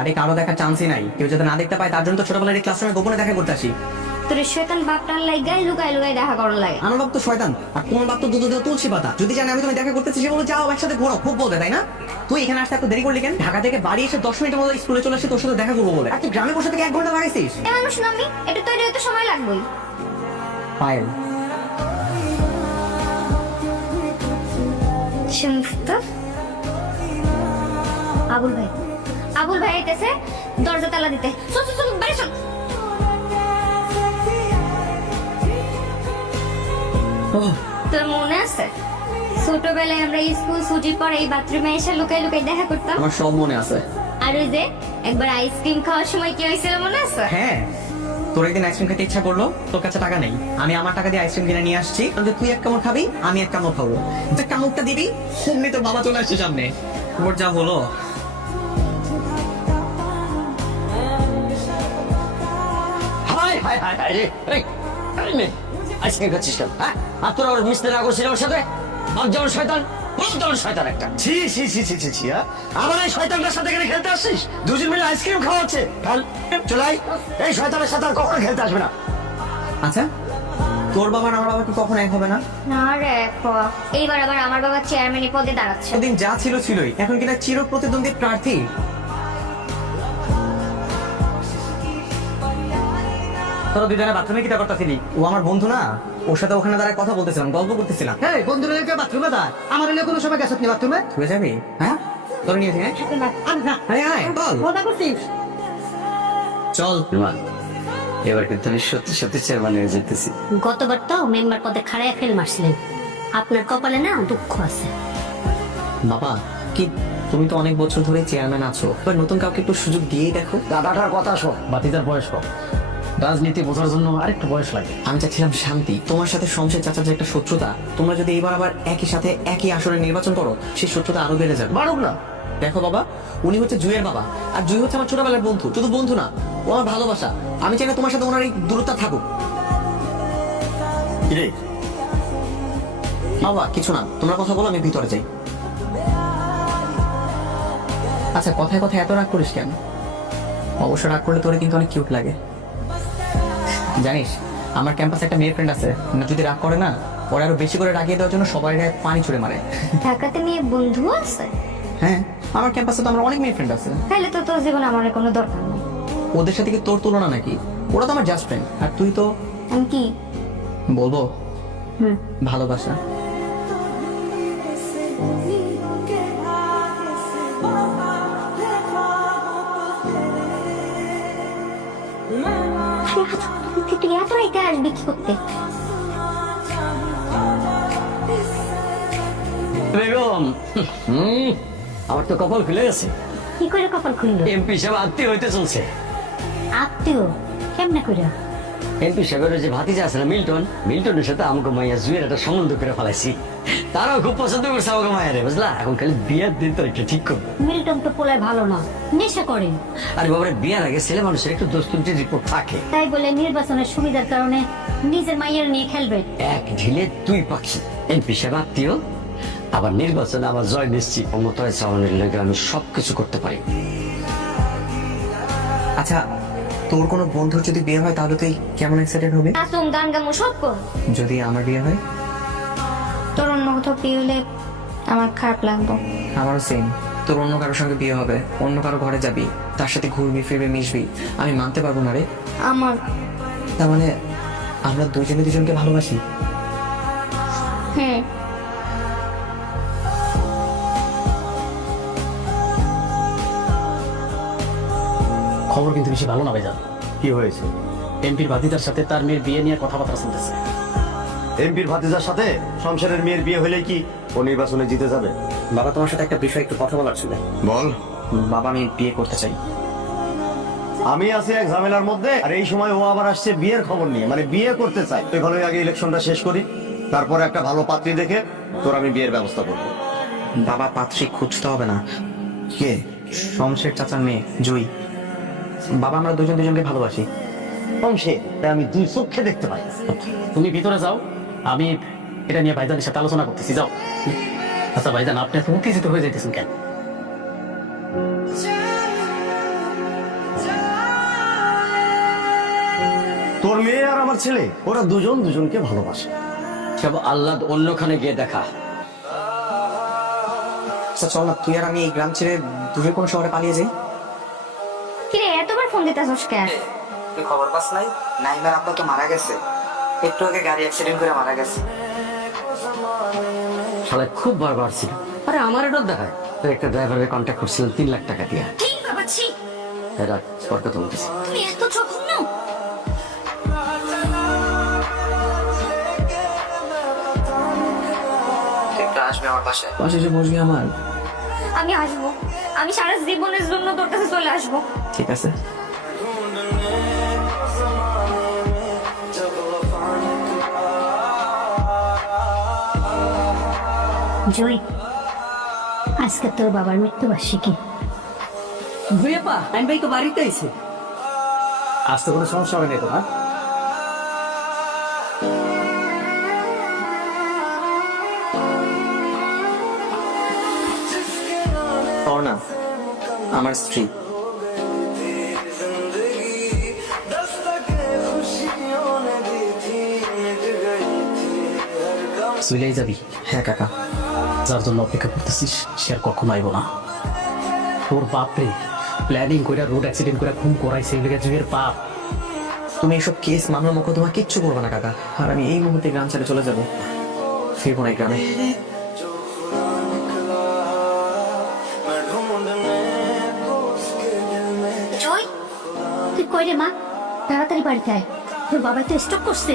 আরে কারো দেখার চান্সই নাই, কেউ যাতে না দেখতে পায় তার জন্য তো ছোটবেলার ক্লাসরুমে গোপনে দেখা করতে আসি। তোর শয়তান বাপটার লাগাই লুকাই লুকাই দেখা করার লাগে। আমার বাপ তো শয়তান, আর তোমার বাপ তো দুধ দেওয়া তুলসী পাতা। যদি জানে আমি তুমি দেখা করতেছি, সে বলে যাও একসাথে ঘোরো, খুব বলতে, তাই না? তুই এখানে আসতে এত দেরি করলি কেন? ঢাকা থেকে বাড়ি এসে 10 মিনিটের মধ্যে স্কুলে চলে আসছি তোর সাথে দেখা করবো বলে, আর তুই গ্রামে বসে থেকে 1 ঘন্টা লাগাইছিস। মানুষ না আমি, একটু তৈরি হতে সময় লাগবেই। পায়েল আবুল ভাই, আবুল ভাই আইতেছে, দরজা তালা দিতে। চল চল চল, বাইরে চল। তোর মনে আছে ছোটবেলায় আমরা স্কুল ছুটির পর এই বাথরুমে এসে লুকাই লুকাই দেখা করতাম? আমার সব মনে আছে। আর ওই যে একবার আইসক্রিম খাওয়ার সময় কি হয়েছিল মনে আছে? হ্যাঁ, তোর একদিন আইসক্রিম খেতে ইচ্ছা করলো, তোর কাছে টাকা নেই, আমি আমার টাকা দিয়ে আইসক্রিম কিনে নিয়ে আসছি। তুই 1 কামড় খাবি, আমি 1 কামড় খাবো। যে কামড়টা দিবি অমনি তোর বাবা চলে আসছে সামনে। ওর যা হলো। হাই হাই হাই হাই রে, আইসক্রিম খাচ্ছিস কেন? হ্যাঁ, আর তোরা ওর মিশতে না করছিস আমার সাথে? বাপ যেমন শয়তান, বাপ যেমন শয়তান একটা। ছি ছি ছি ছি ছি ছি, আবার এই শয়তানটার সাথে এখানে খেলতে আসছিস? দুজন মিলে আইসক্রিম খাওয়াচ্ছে। চলাই, এই শয়তানের সাথে আর কখনো খেলতে আসবে না। আচ্ছা, তোর বাবা আর আমার বাবা কি কখনো এক হবে না? না রে, এইবার আবার আমার বাবা চেয়ারম্যানের পদে দাঁড়াচ্ছে। সেদিন যা ছিল ছিলই, এখন কিনা চির প্রতিদ্বন্দ্বী প্রার্থী। তোরা দুজনে বাথরুমে কি করতেছিলি? ও আমার বন্ধু না, ওর সাথে ওখানে দাঁড়ায় কথা বলতেছিলাম, গল্প করতেছিলাম। এই বন্ধুরা লেগে বাথরুমে দাঁড়ায়, আমার এলে কোনো সময় গেছত নি বাথরুমে? তুই যাবি? হ্যাঁ, তোর নিয়েছি। হ্যাঁ, আরে আয় বল, কথা করছিস? চল। মা, এবার কিন্তু আমি সত্যি সত্যি চেয়ারম্যান হয়ে যেতেছি। গতবার তো মেম্বার পদে খাড়ায় ফেল মারছিলেন, আপনার কপালে না দুঃখ আছে। বাবা কি, তুমি তো অনেক বছর ধরে চেয়ারম্যান আছো, এবার নতুন কাউকে একটু সুযোগ দিয়েই দেখো। দাদাটার কথা শোন, বাতিদার বয়স কম, রাজনীতি বোঝার জন্য আরেকটু বয়স লাগে। আমি চাচ্ছিলাম শান্তি। তোমার সাথে শমশের চাচার যে একটা শত্রুতা, তোমরা যদি এবার আবার একই সাথে একই আসনে নির্বাচন করো, সেই শত্রুতা আরো বেড়ে যাবে। মারুক না। দেখো বাবা, উনি হচ্ছে জুয়ের বাবা, আর জুই হচ্ছে আমার ছোটবেলার বন্ধু। শুধু বন্ধু না, ও আমার ভালোবাসা। আমি চাই না তোমার সাথে ওনার এই দূরত্ব থাকুক। কিরে, বাবা কিছু না, তোমরা কথা বলো, আমি ভিতরে যাই। আচ্ছা, কথায় কথায় এত রাগ করিস কেন? অবশ্য রাগ করলে তোরে কিন্তু অনেক কিউট লাগে। জানিস, আমার ক্যাম্পাসে একটা মেয়ে ফ্রেন্ড আছে, যদি রাগ করে না, ওরা আরো বেশি করে রাগিয়ে দেওয়ার জন্য সবাই গায়ে পানি ছুড়ে মারে। ঢাকাতে মেয়ে বন্ধু আছে? হ্যাঁ, আমার ক্যাম্পাসে তো আমার অনেক মেয়ে ফ্রেন্ড আছে। তাহলে তো তোর জীবনে আমার কোনো দরকার নেই। ওদের সাথে কি তোর তুলনা নাকি? ওরা তো আমার জাস্ট ফ্রেন্ড, আর তুই তো আমি কি বলবো ভালোবাসা। তুই এত রাইতে আসবি কি করতে? বেগম, আমার তো কপাল খুলে গেছে। কি করে কপাল খুললো? এমপি সাহেব আত্মীয় হইতে চলছে। আত্মীয় কেমনে করে? এমপি সাহেবের যে ভাতিজা আছে না মিল্টন, মিল্টনের সাথে আমাকে মাইয়া জুয়ের একটা সম্বন্ধ করে ফেলাইছি। তারাও খুব পছন্দ করছে আমাকে মায়ের, বুঝলা? এখন খালি বিয়ের দিন তো একটা ঠিক করবো। মিল্টন তো পোলায় ভালো না, নেশা করে। আরে বাবারে, বিয়ের আগে ছেলে মানুষের একটু দোস্তুটি রিপোর্ট থাকে। তাই বলে নির্বাচনের সুবিধার কারণে নিজের মাইয়ের নিয়ে খেলবে? এক ঢিলে 2 পাখি। এমপি সাহেব আত্মীয়, আবার নির্বাচনে আমার জয় নিশ্চিত। মমতায় চাওয়ানোর লেগে আমি সবকিছু করতে পারি। আচ্ছা, তোর কোনো বন্ধুর যদি বিয়ে হয় তাহলে তুই কেমন এক্সাইটেড হবি? নাচুম, গান গামো সব কর। যদি আমার বিয়ে হয়? তোর অন্য কোথাও বিয়ে হলে আমার খারাপ লাগবে। আমারও সেম। তোর অন্য কারোর সঙ্গে বিয়ে হবে, অন্য কারো ঘরে যাবি, তার সাথে ঘুরবি ফিরবি মিশবি, আমি মানতে পারবো না রে। আমার তার মানে আমরা দুজনে দুজনকে ভালোবাসি? হুম। খবর কিন্তু বেশি ভালো না ভাইজান। কি হয়েছে? এমপির বাতিদার সাথে তার মেয়ের বিয়ে নিয়ে কথাবার্তা চলতেছে। এমপির ভাতিজার সাথে শমশেরের মেয়ের বিয়ে হলে কি ও নির্বাচনে জিতে যাবে? বাবা, তোমার সাথে একটা বিষয় একটু কথা বলার ছিল। বল। বাবা, আমি বিয়ে করতে চাই। আমি আছি এক ঝামেলার মধ্যে, আর এই সময় ও আবার আসছে বিয়ের খবর নিয়ে, মানে বিয়ে করতে চাই। তুই ভালো আগে ইলেকশনটা শেষ করি, তারপরে একটা ভালো পাত্রী দেখে তোর আমি বিয়ের ব্যবস্থা করবো। বাবা, পাত্রী খুঁজতে হবে না। কে? শমশের চাচার মেয়ে জুই। বাবা আমরা দুজন দুজনকে ভালোবাসি। অংশে তাই আমি দুই চোখে দেখতে পাই। তুমি ভিতরে যাও, আমি এটা নিয়ে ভাইজানের সাথে আলোচনা করতেছি, যাও। আচ্ছা ভাইজান, আপনি এত উত্তেজিত হয়ে যাইতেছেন কেন? তোর মেয়ে আর আমার ছেলে ওরা দুজন দুজনকে ভালোবাসে। সব আল্লাহ অন্যখানে গিয়ে দেখা। আচ্ছা চল না, তুই আর আমি এই গ্রাম ছেড়ে দূরে কোনো শহরে পালিয়ে যাই। কিরে এতবার ফোন দিতেছস কেন? তুই খবর পাস নাই? নাইমার আব্বা তো মারা গেছে, একটু আগে গাড়ি অ্যাক্সিডেন্ট করে মারা গেছে। শালা খুব বারবার ছিল। আরে আমার এটা দেখায় তো একটা ড্রাইভারের কন্ট্যাক্ট করছিলাম 3 লাখ টাকা দিয়া। কি বাবা ছি, এরা পর কথা বলতেছি। তুমি এত জঘন্য। একটু আসবে আমার পাশে, পাশে এসে বসবি আমার। আমি আসবো, আমি সারা জীবনের জন্য তোর কাছে চলে আসবো। ঠিক আছে। জয়, আজকে তোর বাবার মৃত্যুবার্ষিকী। বুয়েপা আমি ভাই তো বাড়িতে আইছে। আজ তো কোনো সমস্যা হবে না তো, হ্যাঁ? অর্ণা আমার স্ত্রী। চলেই যাবি? হ্যাঁ কাকা। যার জন্য অপেক্ষা করতেছিস সে আর কখনো আইব না। তোর বাপরে প্ল্যানিং করে রোড অ্যাক্সিডেন্ট করে খুন করাইছে, এগুলো যুগের পাপ। তুমি এসব কেস মামলা মোকদ্দমা কিচ্ছু করবে না কাকা, আর আমি এই মুহূর্তে গ্রাম ছেড়ে চলে যাবো, ফিরবো না এই গ্রামে। জয়, তুই কই রে মা? তাড়াতাড়ি বাড়িতে আয়, তোর বাবা তো স্ট্রোক করছে।